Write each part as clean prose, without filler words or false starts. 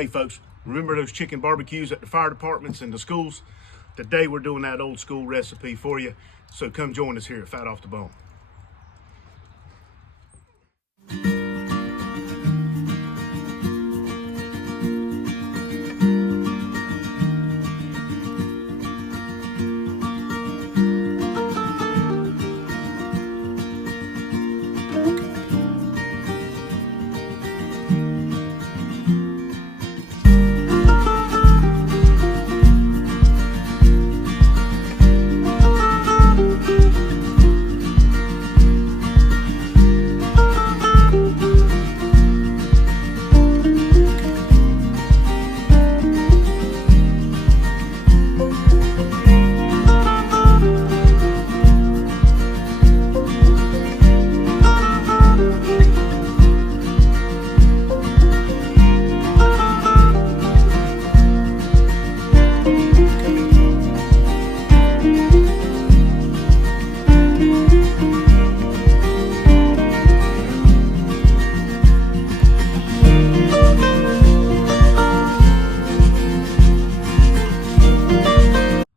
Hey folks, remember those chicken barbecues at the fire departments and the schools? Today we're doing that old school recipe for you. So come join us here at Fat Off the Bone.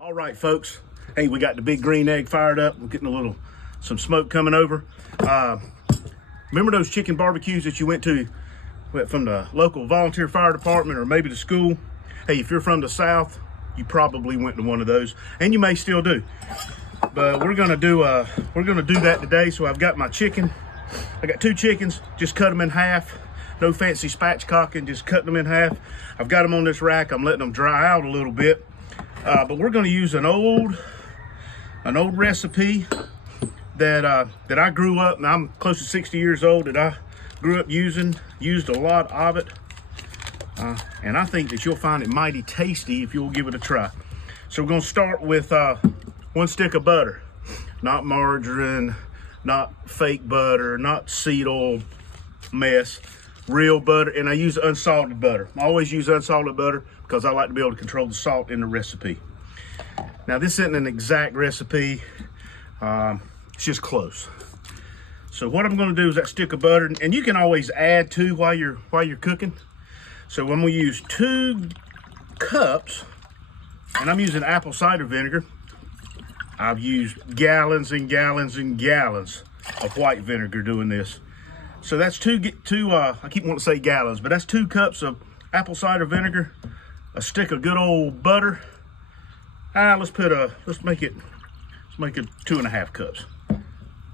All right, folks. Hey, we got the big green egg fired up. We're getting some smoke coming over. Remember those chicken barbecues that you went to from the local volunteer fire department or maybe the school? Hey, if you're from the South, you probably went to one of those, and you may still do. But we're gonna do that today. So I've got my chicken. I got 2 chickens. Just cut them in half. No fancy spatchcocking. Just cutting them in half. I've got them on this rack. I'm letting them dry out a little bit. But we're going to use an old recipe that I grew up, and I'm close to 60 years old, that I grew up used a lot of it. And I think that you'll find it mighty tasty if you'll give it a try. So we're going to start with 1 stick of butter, not margarine, not fake butter, not seed oil mess, real butter. And I use unsalted butter. I always use unsalted butter because I like to be able to control the salt in the recipe. Now this isn't an exact recipe, it's just close. So what I'm gonna do is that stick of butter, and you can always add to while you're cooking. So when we use 2 cups, and I'm using apple cider vinegar. I've used gallons and gallons and gallons of white vinegar doing this. So that's two, I keep wanting to say gallons, but that's 2 cups of apple cider vinegar, a stick of good old butter. Let's make it 2.5 cups.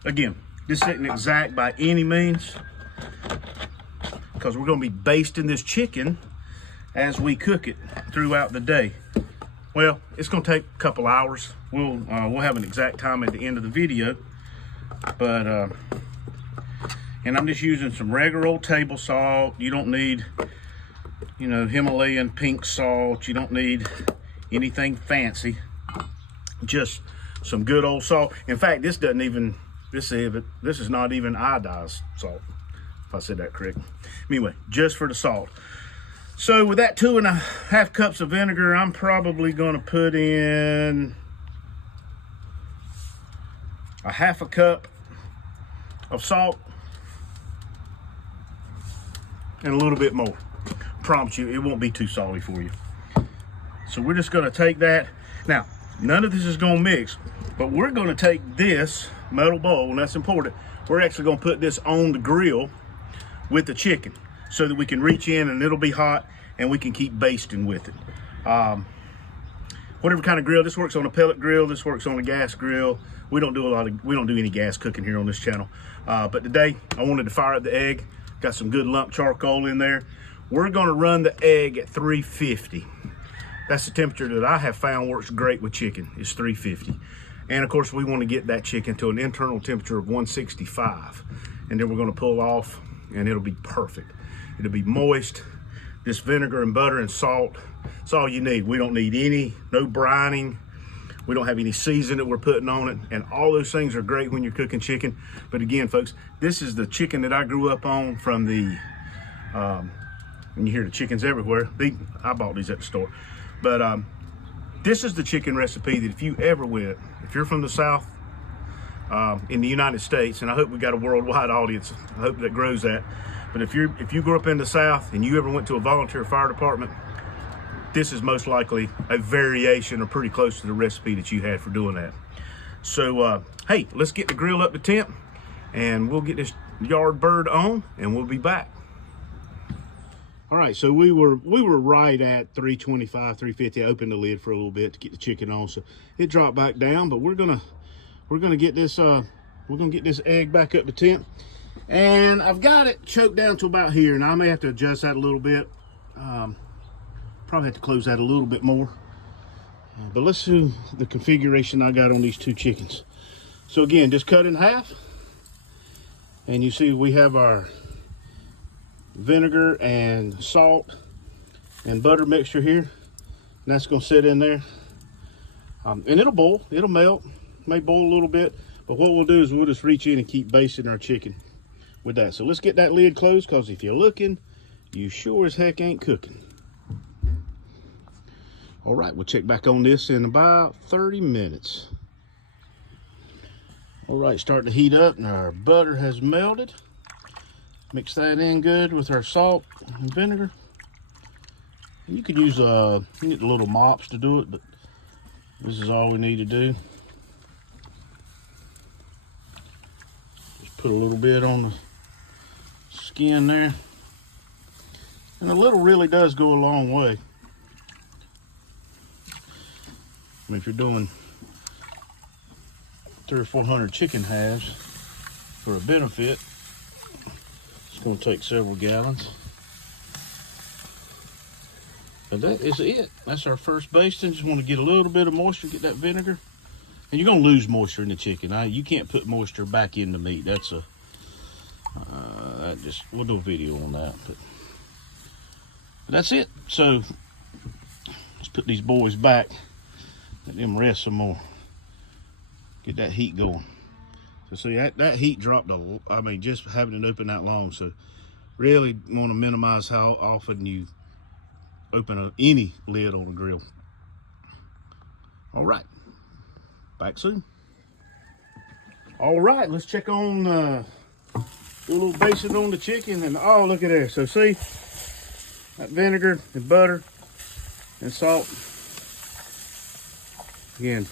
Again, this isn't exact by any means, because we're going to be basting this chicken as we cook it throughout the day. Well, it's going to take a couple hours. We'll have an exact time at the end of the video, but and I'm just using some regular old table salt. You don't need, Himalayan pink salt. You don't need anything fancy. Just some good old salt. In fact, this is not even iodized salt, if I said that correct. Anyway, just for the salt. So with that 2.5 cups of vinegar, I'm probably going to put in a 1/2 cup of salt and a little bit more. Promise you, it won't be too salty for you. So we're just going to take that. Now, none of this is going to mix, but we're going to take this metal bowl, and that's important. We're actually going to put this on the grill with the chicken so that we can reach in and it'll be hot and we can keep basting with it. Whatever kind of grill, this works on a pellet grill, this works on a gas grill. We don't do any gas cooking here on this channel. But today I wanted to fire up the egg. Got some good lump charcoal in there. We're going to run the egg at 350. That's the temperature that I have found works great with chicken, is 350. And of course we want to get that chicken to an internal temperature of 165. And then we're going to pull off and it'll be perfect. It'll be moist. This vinegar and butter and salt, that's all you need. We don't need no brining. We don't have any season that we're putting on it. And all those things are great when you're cooking chicken. But again, folks, this is the chicken that I grew up on from the, and you hear the chickens everywhere. I bought these at the store. But this is the chicken recipe that if you ever went, if you're from the South in the United States, and I hope we got a worldwide audience, I hope that grows that. But if you grew up in the South and you ever went to a volunteer fire department, this is most likely a variation or pretty close to the recipe that you had for doing that. So, hey, let's get the grill up to temp and we'll get this yard bird on and we'll be back. All right, so we were right at 325, 350. I opened the lid for a little bit to get the chicken on, so it dropped back down. But we're gonna get this egg back up to temp, and I've got it choked down to about here, and I may have to adjust that a little bit. Probably have to close that a little bit more. But let's see the configuration I got on these two chickens. So again, just cut in half, and you see we have our vinegar and salt and butter mixture here, and that's going to sit in there, and it'll boil, it'll melt, may boil a little bit, but what we'll do is we'll just reach in and keep basting our chicken with that. So let's get that lid closed, because if you're looking, you sure as heck ain't cooking. All right, we'll check back on this in about 30 minutes. All right, starting to heat up and our butter has melted. Mix that in good with our salt and vinegar. And you could use you get the little mops to do it, but this is all we need to do. Just put a little bit on the skin there. And a little really does go a long way. I mean, if you're doing 300 or 400 chicken halves for a benefit, it's going to take several gallons. But that is it. That's our first basting. Just want to get a little bit of moisture, get that vinegar. And you're going to lose moisture in the chicken. You can't put moisture back in the meat. That's a, we'll do a video on that. But that's it. So let's put these boys back. Let them rest some more. Get that heat going. So see, that heat dropped I mean, just having it open that long. So really want to minimize how often you open any lid on a grill. All right, back soon. All right, let's check on do a little basting on the chicken, and oh, look at there. So see, that vinegar and butter and salt. Again,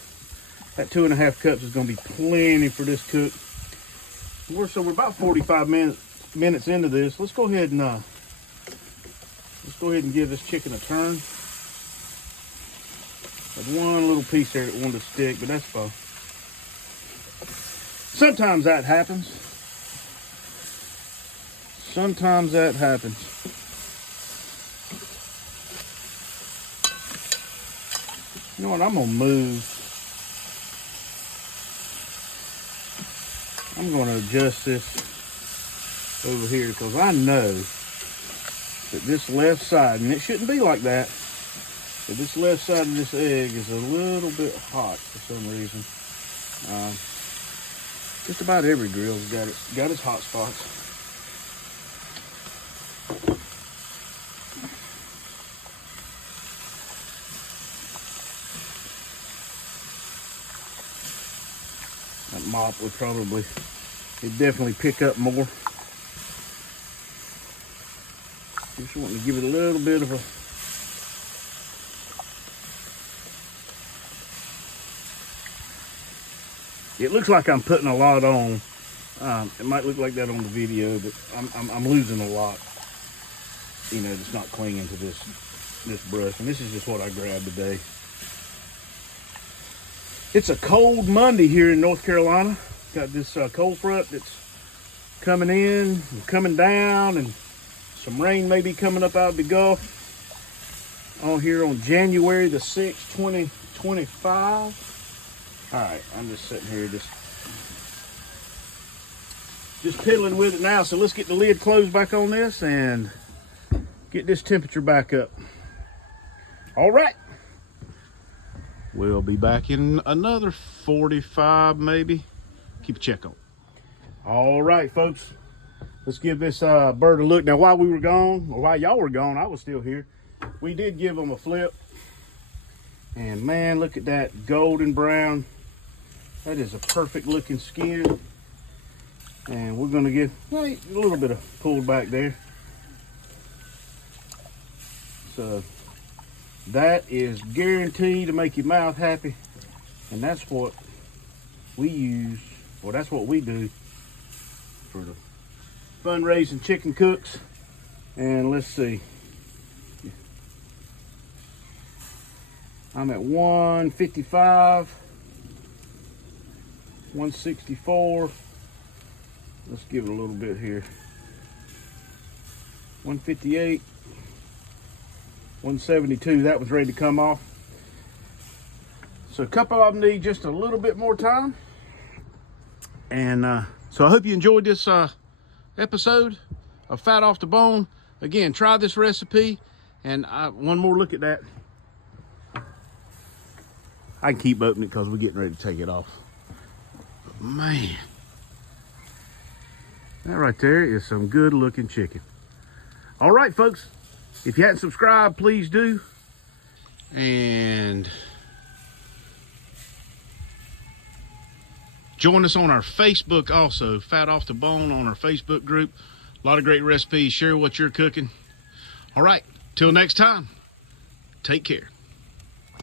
that 2.5 cups is going to be plenty for this cook. So we're about 45 minutes into this. Let's go ahead and give this chicken a turn. There's one little piece there that wanted to stick, but that's fine. Sometimes that happens. Sometimes that happens. You know what, I'm gonna move. I'm gonna adjust this over here, because I know that this left side, and it shouldn't be like that, but this left side of this egg is a little bit hot for some reason. Just about every grill's got its hot spots. That mop would definitely pick up more. Just wanting to give it a little bit of a it looks like I'm putting a lot on. It might look like that on the video, but I'm losing a lot. You know, it's not clinging to this brush, and this is just what I grabbed today. It's a cold Monday here in North Carolina. Got this cold front that's coming in and coming down, and some rain may be coming up out of the Gulf on here on January the 6th, 2025. All right, I'm just sitting here just piddling with it now. So let's get the lid closed back on this and get this temperature back up. All right. We'll be back in another 45 maybe. Keep a check on. All right, folks. Let's give this bird a look. Now, while we were gone, or while y'all were gone, I was still here. We did give them a flip. And man, look at that golden brown. That is a perfect looking skin. And we're gonna get a little bit of pulled back there. So that is guaranteed to make your mouth happy. And that's what we use, or that's what we do for the fundraising chicken cooks. And let's see, I'm at 155, 164. Let's give it a little bit here. 158, 172. That was ready to come off. So a couple of them need just a little bit more time. And so I hope you enjoyed this episode of Fat Off the Bone. Again, try this recipe. And one more look at that. I can keep opening it because we're getting ready to take it off. But man, that right there is some good looking chicken. All right, folks, if you hadn't subscribed, please do. And join us on our Facebook also, Fat Off the Bone, on our Facebook group. A lot of great recipes. Share what you're cooking. All right, till next time, take care.